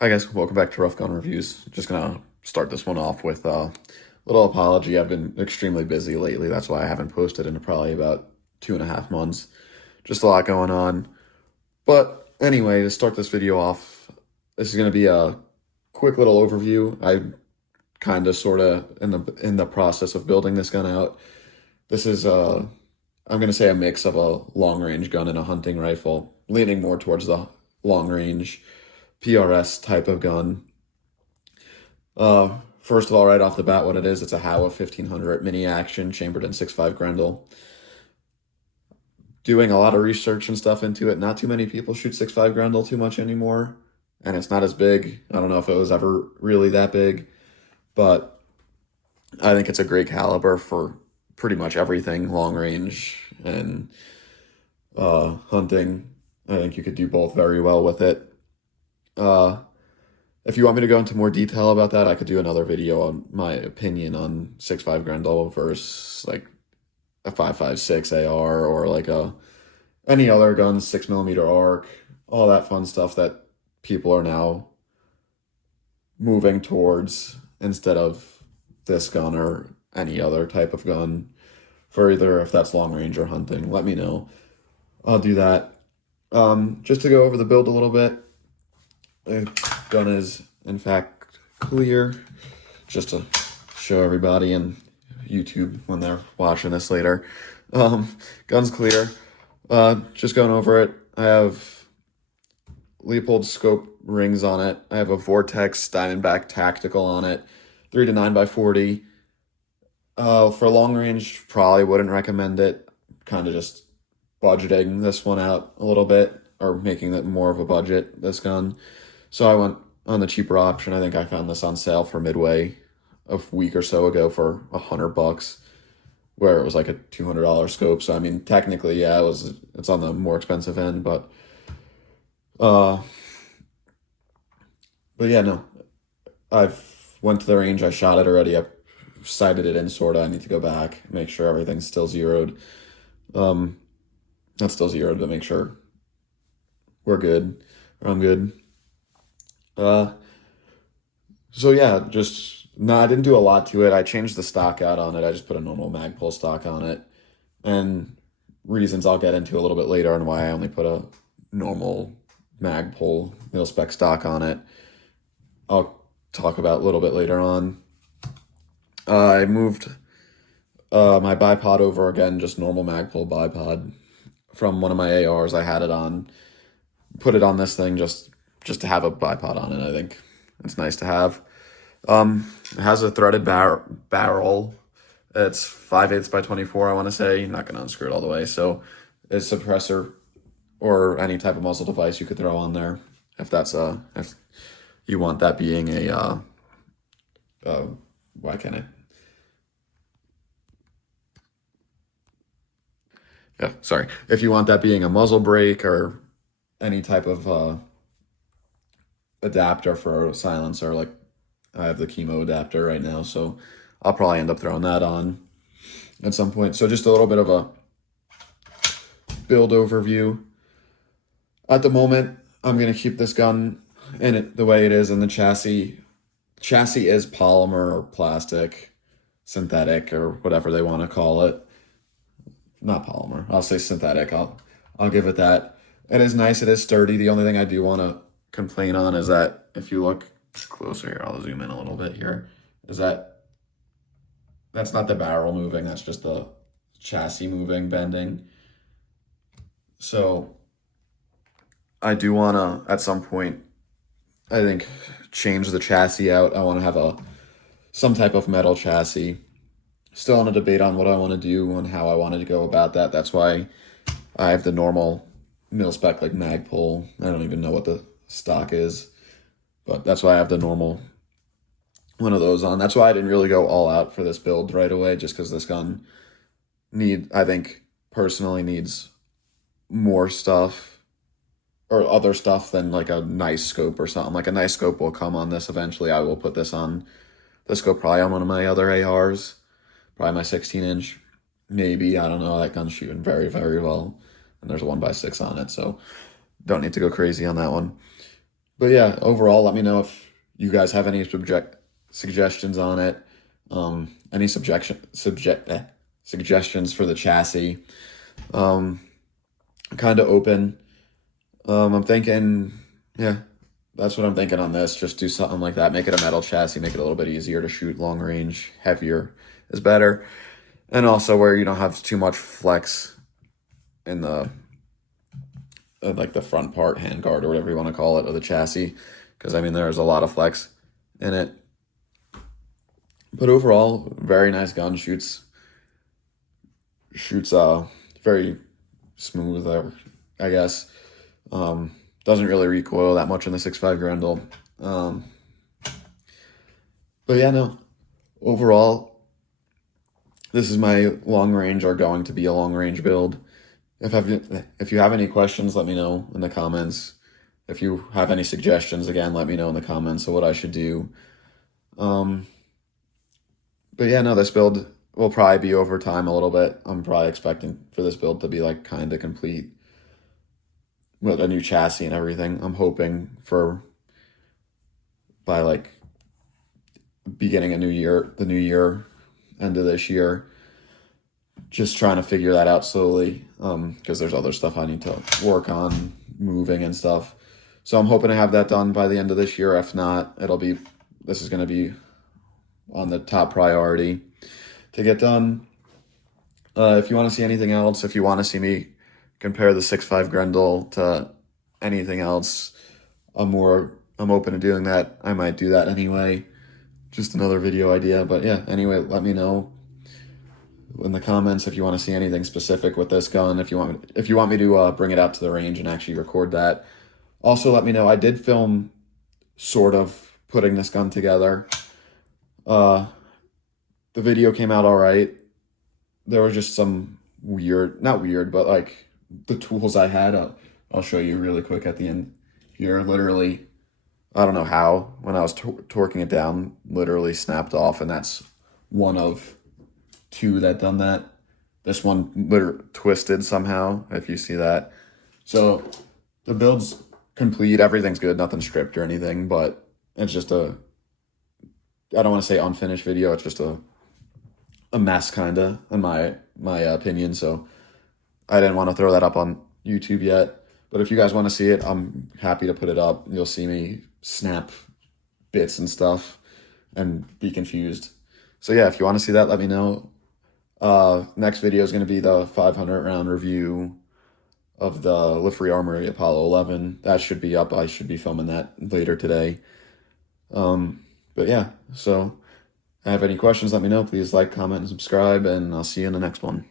Hi guys, welcome back to Rough Gun Reviews. Just gonna start this one off with a little apology. I've been extremely busy lately. That's why I haven't posted in probably about 2.5 months. Just a lot going on. But anyway, to start this video off, this is gonna be a quick little overview. I kind of sort of in the process of building this gun out. This is I'm gonna say a mix of a long range gun and a hunting rifle, leaning more towards the long range PRS type of gun. First of all, right off the bat, what it is, it's a Howa 1500 mini action chambered in 6.5 Grendel. Doing a lot of research and stuff into it. Not too many people shoot 6.5 Grendel too much anymore, and it's not as big. I don't know if it was ever really that big, but I think it's a great caliber for pretty much everything, long range and hunting. I think you could do both very well with it. Uh, If you want me to go into more detail about that, I could do another video on my opinion on 6.5 Grendel versus like a 5.56 AR or like a any other gun, 6mm arc, all that fun stuff that people are now moving towards instead of this gun or any other type of gun for either if that's long range or hunting. Let me know. I'll do that. Just to go over the build a little bit. The gun is in fact clear, just to show everybody and YouTube when they're watching this later. Gun's clear. Just going over it. I have Leopold scope rings on it. I have a Vortex Diamondback Tactical on it, 3 to 9x40. For long range, probably wouldn't recommend it. Kind of just budgeting this one out a little bit, or making it more of a budget, this gun. So I went on the cheaper option. I think I found this on sale for Midway a week or so ago for $100, where it was like a $200 scope. So I mean, technically, yeah, it's on the more expensive end, uh, but yeah, no, I've went to the range. I shot it already. I've sighted it in sorta. I need to go back, make sure everything's still zeroed. Um, Not still zeroed, but make sure we're good, or I'm good. Uh, so yeah, just no, I didn't do a lot to it. I changed the stock out on it. I just put a normal Magpul stock on it, and reasons I'll get into a little bit later on why I only put a normal Magpul mil spec stock on it. I'll talk about a little bit later on. I moved my bipod over again, just normal Magpul bipod from one of my ARs. I had it on, put it on this thing just to have a bipod on it. I think it's nice to have. It has a threaded barrel. It's 5/8 by 24, I want to say. You're not going to unscrew it all the way. So it's suppressor or any type of muzzle device you could throw on there if that's if you want that being a why can't I? Yeah, sorry. If you want that being a muzzle brake or any type of adapter for a silencer, like I have the chemo adapter right now, so I'll probably end up throwing that on at some point. So just a little bit of a build overview. At the moment, I'm gonna keep this gun in it the way it is, and the chassis is polymer or plastic, synthetic or whatever they want to call it. Not polymer. I'll say synthetic. I'll give it that. It is nice. It is sturdy. The only thing I do want to complain on is that if you look closer here, I'll zoom in a little bit here, is that that's not the barrel moving. That's just the chassis moving, bending. So I do want to, at some point, I think, change the chassis out. I want to have some type of metal chassis. Still on a debate on what I want to do and how I wanted to go about that. That's why I have the normal mil spec like Magpul. I don't even know what the stock is, but that's why I have the normal one of those on. That's why I didn't really go all out for this build right away, just because this gun I think personally needs more stuff or other stuff than like a nice scope or something. Like a nice scope will come on this eventually. I will put this on the scope probably on one of my other ARs, probably my 16-inch, maybe. I don't know. That gun's shooting very, very well, and there's a 1x6 on it, so don't need to go crazy on that one. But yeah, overall, let me know if you guys have any suggestions on it. Any suggestions for the chassis. Um, kind of open. I'm thinking, yeah, that's what I'm thinking on this. Just do something like that. Make it a metal chassis. Make it a little bit easier to shoot long range. Heavier is better, and also where you don't have too much flex in the like the front part, handguard or whatever you want to call it, of the chassis. Because I mean, there's a lot of flex in it. But overall, very nice gun. Shoots very smooth, I guess. Doesn't really recoil that much in the 6.5 Grendel. But yeah, no. Overall, this is my long range, or going to be a long range build. If you have any questions, let me know in the comments. If you have any suggestions, again, let me know in the comments of what I should do. But yeah, no, this build will probably be over time a little bit. I'm probably expecting for this build to be like kind of complete with a new chassis and everything. I'm hoping for by like beginning a new year, the new year, end of this year. Just trying to figure that out slowly, because there's other stuff I need to work on, moving and stuff. So I'm hoping to have that done by the end of this year. If not, this is going to be on the top priority to get done. If you want to see anything else, if you want to see me compare the 6.5 Grendel to anything else, I'm open to doing that. I might do that anyway. Just another video idea. But yeah, anyway, let me know in the comments if you want to see anything specific with this gun. If you want me to bring it out to the range and actually record that. Also, let me know. I did film sort of putting this gun together. The video came out all right. There was just some not weird, but like the tools I had. I'll show you really quick at the end here. Literally, I don't know how, when I was torquing it down, literally snapped off, and that's one of two that done that. This one literally twisted somehow, if you see that. So the build's complete, everything's good, nothing stripped or anything, but it's just I don't want to say unfinished video, it's just a mess kinda, in my opinion. So I didn't want to throw that up on YouTube yet. But if you guys want to see it, I'm happy to put it up. You'll see me snap bits and stuff and be confused. So yeah, if you want to see that, let me know. Next video is going to be the 500 round review of the Livery Armory Apollo 11. That should be up. I should be filming that later today. But yeah, so if you have any questions, let me know. Please like, comment, and subscribe, and I'll see you in the next one.